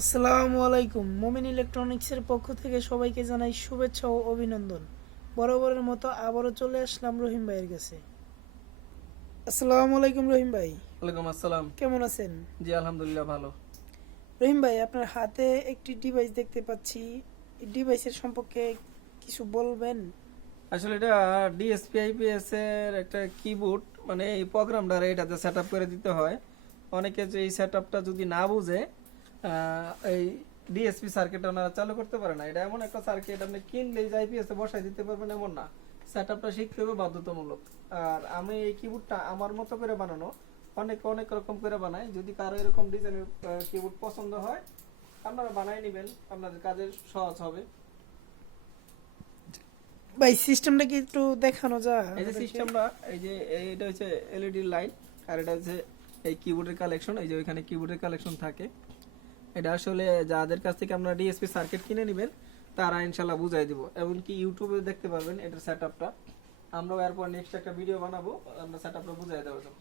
আসসালামু আলাইকুম। মোমিন ইলেকট্রনিক্সের পক্ষ থেকে সবাইকে জানাই শুভেচ্ছা ও অভিনন্দন। বরাবরের মতো আবারও চলে আসলাম রহিম ভাইয়ের কাছে। আসসালামু আলাইকুম রহিম ভাই, ওয়ালাইকুম আসসালাম। কেমন আছেন? জি আলহামদুলিল্লাহ ভালো। রহিম ভাই, আপনার হাতে একটি ডিভাইস দেখতে পাচ্ছি। এই ডিভাইসের সম্পর্কে কিছু বলবেন? আসলে এটা ডিএসপি আইপিএস এর একটা কিবোর্ড, মানে এই প্রোগ্রামটা এটাতে সেট আপ করে দিতে হয়। অনেকে যে এই সেট আপটা যদি না বুঝে এই ডিএসপি সার্কিট ওনারা চালু করতে পারে না। এটা এমন একটা সার্কিট, আপনি কিনলেই যে আইপিএস এ বসাই দিতে পারবেন এমন না, সেট আপটা শিখতে হবে বাধ্যতামূলক। আর আমি এই কিবোর্ডটা আমার মতো করে বানানো, অনেক অনেক রকম করে বানাই। যদি কারো এরকম ডিজাইনের কিবোর্ড পছন্দ হয় আপনারা বানাই নেবেন, আপনাদের কাজে সহজ হবে। ভাই, সিস্টেমটা কি একটু দেখানো যায় এই যে আমাদেরকে? সিস্টেমটা, এই যে এইটা হচ্ছে এলইডি লাইট, আর এটা হচ্ছে এই কিবোর্ডের কালেকশন। এই যে ওইখানে কিবোর্ডের কালেকশন থাকে। এটা আসলে যাদের কাছ থেকে আমরা ডিএসপি সার্কিট কিনে নেবেন তারা ইনশাল্লাহ বুঝাই দিব, এমনকি ইউটিউবে দেখতে পারবেন এটার সেট আপটা। আমরাও এরপর নেক্সট একটা ভিডিও বানাবো আমরা সেট আপটা বুঝাই দেওয়ার জন্য।